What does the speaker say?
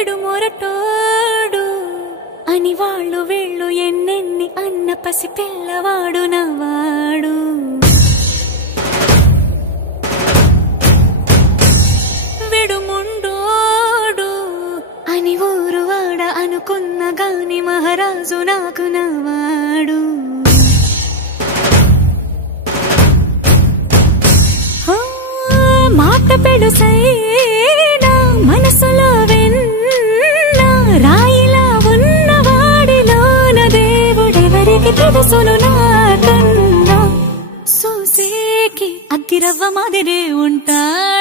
విడు మొరటోడు అని వాళ్ళు వీళ్ళు ఎన్నెన్ని అన్న పసి పిల్లవాడు నవాడు. విడు ముండోడు అని ఊరు వాడ అనుకున్న గాని మహారాజు నాకు నవాడు. మాట పెడుసైనా మనసులో వెన్న రాయిలా ఉన్నవాడిలోన దేవుడెవరికి తెలుసును నాకన్నా. సూసేకి అగ్గిరవ్వ మాదిరే ఉంటా